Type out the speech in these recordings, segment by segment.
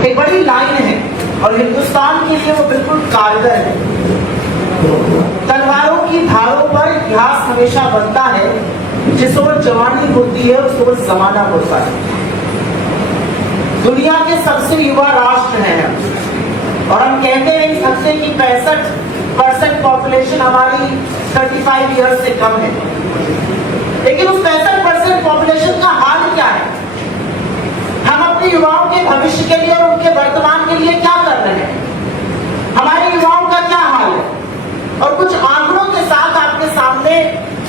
एक बड़ी लाइन है और हिंदुस्तान के लिए वो बिल्कुल कारगर है। तलवारों की धारों पर इतिहास हमेशा बनता है, जिस ओर जवानी होती है उस ओर जमाना होता है। दुनिया के सबसे युवा राष्ट्र हैं हम, और हम कहते हैं इस हफ्ते की 65% पॉपुलेशन हमारी 35 ईयर्स से कम है। लेकिन उस 65% पॉपुलेशन का हाल क्या है? हम अपने युवाओं के भविष्य के लिए और उनके वर्तमान के लिए क्या कर रहे हैं? हमारे युवाओं का क्या हाल है? और कुछ आंकड़ों के साथ आपके सामने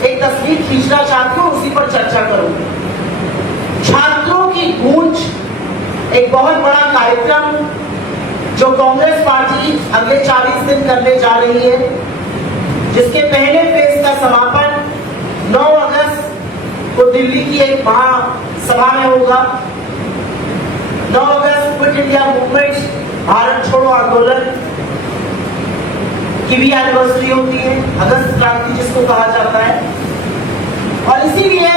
एक तस्वीर खींचना चाहती हूं, उसी पर चर्चा करूंगी। छात्रों की गूंज एक बहुत बड़ा कार्यक्रम जो कांग्रेस पार्टी अगले 40 दिन करने जा रही है, जिसके पहले फेज का समापन 9 अगस्त को दिल्ली की एक महासभा में होगा। 9 अगस्त क्विट इंडिया मूवमेंट, भारत छोड़ो आंदोलन की भी एनिवर्सरी होती है, अगस्त क्रांति जिसको कहा जाता है। और इसीलिए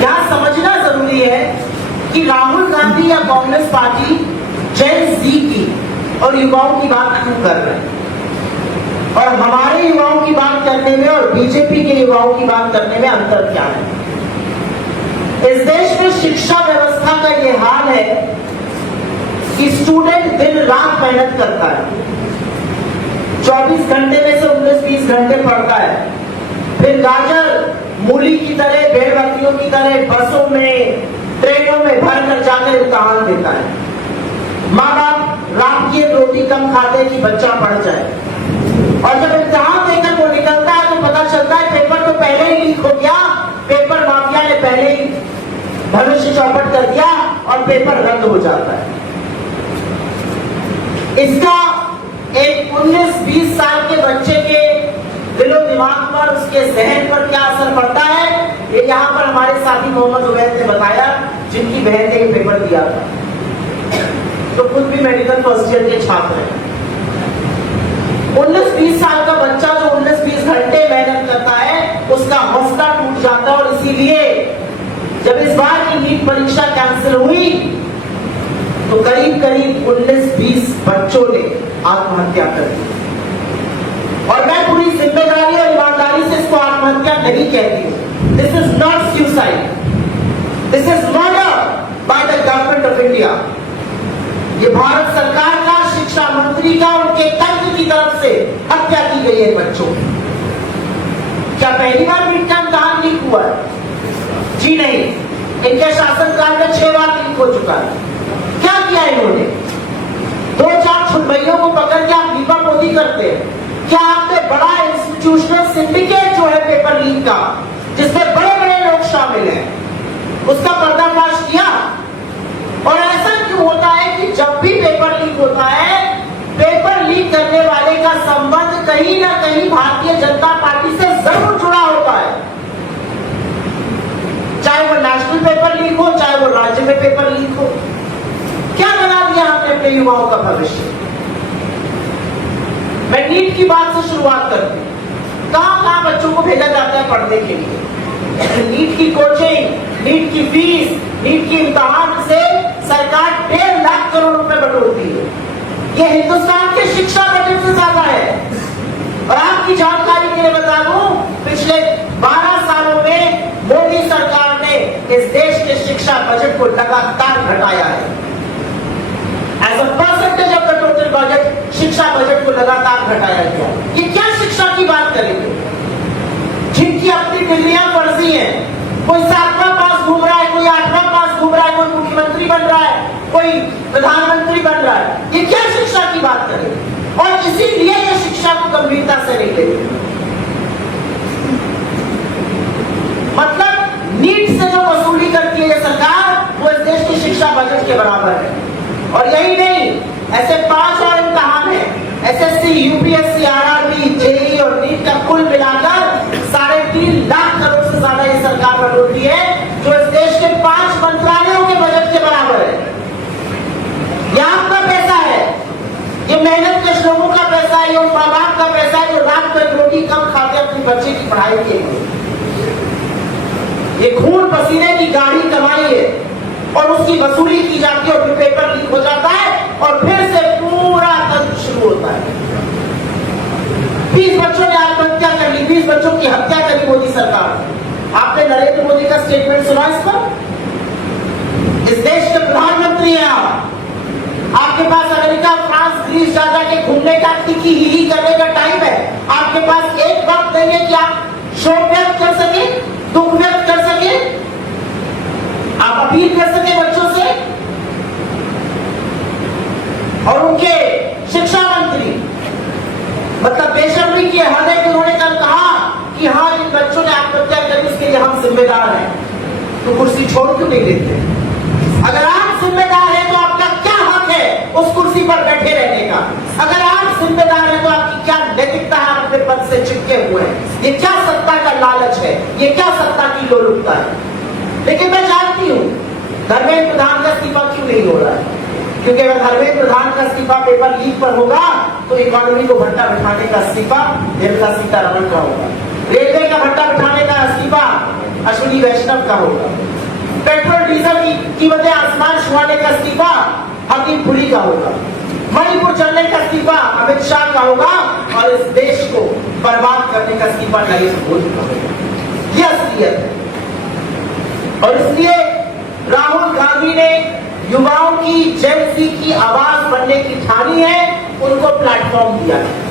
यहां समझना जरूरी है कि राहुल गांधी या कांग्रेस पार्टी जेन ज़ी की और युवाओं की बात क्यों कर रहे हैं, और हमारे युवाओं की बात करने में और बीजेपी के युवाओं की बात करने में अंतर क्या है। इस देश में शिक्षा व्यवस्था का यह हाल है कि स्टूडेंट दिन रात मेहनत करता है, 24 घंटे में से 19-20 घंटे पढ़ता है, फिर गाजर मूली की तरह, भेड़ बकरियों की तरह बसों में, ट्रेनों में भर कर जाकर इम्तहान देता है। माँ बाप रात की रोटी कम खाते हैं कि बच्चा पढ़ जाए, और जब इम्तहान देकर वो निकलता है तो पता चलता है पेपर तो पहले ही लीक हो गया, पेपर माफिया ने पहले ही भविष्य चौपट कर दिया और पेपर रद्द हो जाता है। इसका एक 19-20 साल के बच्चे के दिलो दिमाग पर, उसके जहन पर क्या असर पड़ता है, ये यहाँ पर हमारे साथी मोहम्मद उबैद ने बताया, जिनकी बहन ने ये पेपर दिया था, तो खुद भी मेडिकल फर्स्ट ईयर के छात्र हैं। 19-20 साल का बच्चा जो 19-20 घंटे मेहनत करता है, उसका हौसला टूट जाता है। और इसीलिए जब इस बार की नीट परीक्षा कैंसिल हुई तो करीब 19-20 बच्चों ने आत्महत्या कर दी। और मैं पूरी जिम्मेदारी और ईमानदारी से इसको आत्महत्या नहीं कहती हूं। This is not suicide, this is murder by the government of India. ये भारत सरकार का, शिक्षा मंत्री का, उनके तंत्र की तरफ से हत्या की गई है बच्चों की। क्या पहली बार नीट का इम्तहान लीक हुआ है? जी नहीं, इनके शासनकाल में 6 बार लीक हो चुका है। क्या किया इन्होंने? 2-4 छुटभइयों को पकड़ के आप लीपापोती करते हैं। क्या आपने बड़ा इंस्टीट्यूशनल सिंडिकेट जो है पेपर लीक का, जिसमें बड़े बड़े लोग शामिल हैं, उसका पर्दाफाश किया? और ऐसा क्यों होता है कि जब भी पेपर लीक होता है, पेपर लीक करने वाले का संबंध कहीं ना कहीं भारतीय जनता पार्टी से जरूर जुड़ा होता है, चाहे वो नेशनल पेपर लीक हो, चाहे वो राज्य में पेपर लीक हो। क्या बना दिया आपने अपने युवाओं का भविष्य? मैं नीट की बात से शुरुआत करती हूं। कहां बच्चों को भेजा जाता है पढ़ने के लिए? नीट की कोचिंग, नीट की फीस, नीट की इम्तहान से सरकार 1.5 लाख करोड़ रुपए बटोरती है। यह हिंदुस्तान के शिक्षा बजट से ज्यादा है। और आपकी जानकारी के लिए बता दूं, पिछले 12 सालों में मोदी सरकार ने इस देश के शिक्षा बजट को लगातार घटाया है। As a percentage of the total budget, शिक्षा बजट को लगातार घटाया गया। ये क्या शिक्षा की बात करेंगे? जिनकी अपनी डिग्रियां फर्जी हैं, कोई 7वां पास घूम रहा है, कोई 8वां पास घूम रहा है, कोई मुख्यमंत्री बन रहा है, कोई प्रधानमंत्री बन रहा है। ये क्या शिक्षा की बात करें? और इसीलिए ये शिक्षा को गंभीरता से नहीं लेते। मतलब नीट से जो वसूली करती है सरकार, वो इस देश की शिक्षा बजट के बराबर है। और यही नहीं, ऐसे 5 और इम्तहान है, एसएससी, यूपीएससी, आरआरबी, जेईई और नीट का कुल मिलाकर 3.5 लाख करोड़ से ज्यादा ये सरकार बटोरती है, जो इस देश के 5 मंत्रालयों के बजट के बराबर है। यह आपका पैसा है, ये मेहनत कश लोगों का पैसा है, ये माँ बाप का पैसा है जो रात को रोटी कम खाते अपने बच्चे की पढ़ाई के लिए। ये खून पसीने की गाढ़ी कमाई है। और उसकी वसूली की जाती है और फिर पेपर लीक हो जाता है और फिर से पूरा तंत्र शुरू होता है। 20 बच्चों ने आत्महत्या कर ली, 20 बच्चों की हत्या करी मोदी सरकार। आपने नरेंद्र मोदी का स्टेटमेंट सुना इस पर? इस देश के प्रधानमंत्री हैं आप, आपके पास अमेरिका, फ्रांस, ग्रीस जा जाके घूमने का, टिकी ही करने का टाइम है। आपके पास एक बात नहीं है कि आप शोक व्यक्त कर सके, दुख व्यक्त कर सके, आप अपील कर सके बच्चों से। और उनके शिक्षा मंत्री मतलब बेशर्मी की हद है कि उन्होंने कल कहा कि हाँ, जिन बच्चों ने आत्महत्या करी उसके लिए हम जिम्मेदार हैं। तो कुर्सी छोड़ क्यों नहीं देते? अगर आप जिम्मेदार हैं तो आपका क्या हक है उस कुर्सी पर बैठे रहने का? अगर आप जिम्मेदार हैं तो आपकी क्या नैतिकता है अपने पद से चिपके हुए हैं? ये क्या सत्ता का लालच है? ये क्या सत्ता की लोलुपता है? लेकिन मैं जानती हूं धर्मेंद्र प्रधान का इस्तीफा क्यों नहीं हो रहा है, क्योंकि अगर धर्मेंद्र प्रधान का इस्तीफा पेपर लीक पर होगा तो इकोनॉमी को भट्टा बिठाने का इस्तीफा निर्मला सीतारमण का होगा, रेलवे का भट्टा बिठाने का इस्तीफा अश्विनी वैष्णव का होगा, पेट्रोल डीजल की कीमतें आसमान छुआने का इस्तीफा हरदीप पुरी का होगा, मणिपुर चलने का इस्तीफा अमित शाह का होगा और इस देश को बर्बाद करने का इस्तीफा नरेंद्र मोदी का होगा। यह असलियत है। और इसलिए राहुल गांधी ने युवाओं की, जेन-ज़ी की आवाज बनने की ठानी है, उनको प्लेटफॉर्म दिया है।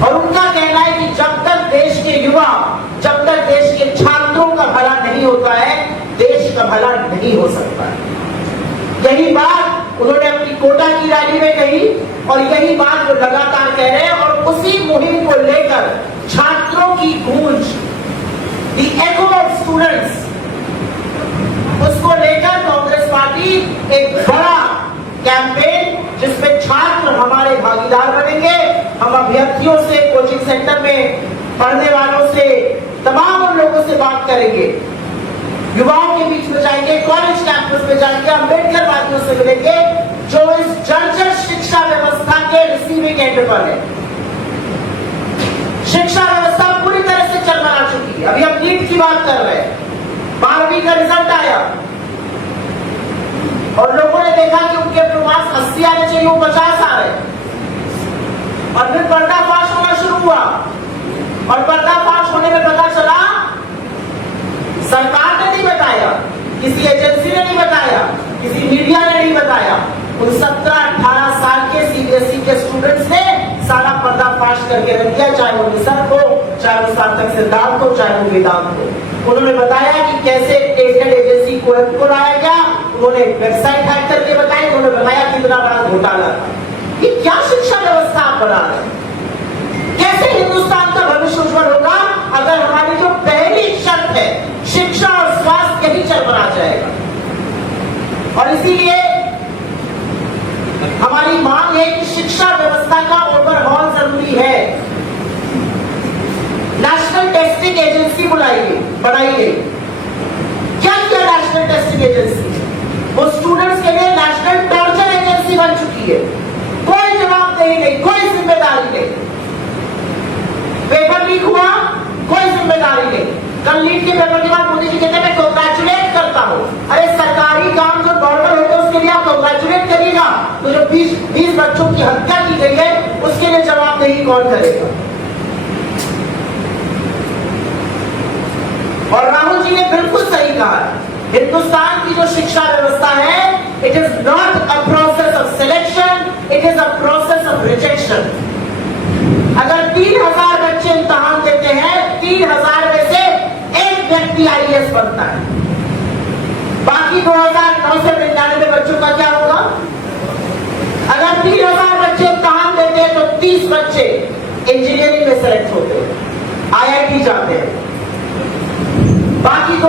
और उनका कहना है कि जब तक देश के युवा, जब तक देश के छात्रों का भला नहीं होता है, देश का भला नहीं हो सकता है। यही बात उन्होंने अपनी कोटा की रैली में कही और यही बात वो लगातार कह रहे हैं। और उसी मुहिम को लेकर छात्रों की गूंज, द एको ऑफ स्टूडेंट्स, उसको लेकर कांग्रेस पार्टी एक बड़ा कैंपेन, जिसमें छात्र हमारे भागीदार बनेंगे, हम अभ्यर्थियों से, कोचिंग सेंटर में पढ़ने वालों से, तमाम उन लोगों से बात करेंगे, युवाओं के बीच में जाएंगे, कॉलेज कैंपस में जाएंगे, अम्बेडकर वादियों से मिलेंगे जो इस जर्जर शिक्षा व्यवस्था के रिसीविंग एंड पर है। शिक्षा व्यवस्था पूरी तरह से चरमरा चुकी है। अभी हम नीट की बात कर रहे हैं, 12वीं का रिजल्ट आया और लोगों ने देखा कि उनके पास 80 आने चाहिए, वो 50 आ रहे, और फिर पर्दाफाश होना शुरू हुआ। और पर्दाफाश होने में पता चला, सरकार ने नहीं बताया, किसी एजेंसी ने नहीं बताया, किसी मीडिया ने नहीं बताया, उन 17-18 साल के सीबीएसई के स्टूडेंट्स ने सारा पर्दाफाश करके रख दिया, चाहे वो निसर्ग हो, चाहे वो सार्थक सिद्धांत हो, चाहे वो वेदांत हो। उन्होंने बताया कि कैसे टेस्टेड एजेंसी को लाया गया, उन्होंने वेबसाइट हैक करके बताया, उन्होंने बताया कितना बड़ा घोटाला था। ये क्या शिक्षा व्यवस्था आप बना रहे हैं? कैसे हिंदुस्तान का भविष्य उज्जवल होगा अगर हमारी जो पहली शर्त है, शिक्षा और स्वास्थ्य, यही चरमरा जाएगा। और इसीलिए हमारी मांग है कि शिक्षा व्यवस्था का ओवरहॉल जरूरी है। नेशनल टेस्टिंग एजेंसी बनाई गई। क्या किया नेशनल टेस्टिंग एजेंसी? वो स्टूडेंट्स के लिए नेशनल टॉर्चर एजेंसी बन चुकी है। कोई जवाबदेही नहीं, कोई जिम्मेदारी नहीं। पेपर लीक हुआ, कोई जिम्मेदारी नहीं। कल लीक के पेपर के बाद मोदी जी कहते हैं मैं कांग्रेचुलेट करता हूं। अरे सरकारी काम जो नॉर्मल होता है उसके लिए आप कांग्रेचुलेट करिएगा, तो जो 20 बच्चों की हत्या की गई है उसके लिए जवाबदेही कौन करेगा? और राहुल जी ने बिल्कुल सही कहा, हिंदुस्तान की जो शिक्षा व्यवस्था है, it is not a process of selection, it is a process of rejection. अगर 3000 बच्चे इम्तिहान देते हैं, 3000 में से एक व्यक्ति आईएएस बनता है, बाकी 2999 बच्चों का क्या होगा? अगर 3000 बच्चे इम्तिहान देते हैं तो 30 बच्चे इंजीनियरिंग में सेलेक्ट होते हैं, आईआईटी जाते हैं, बाकी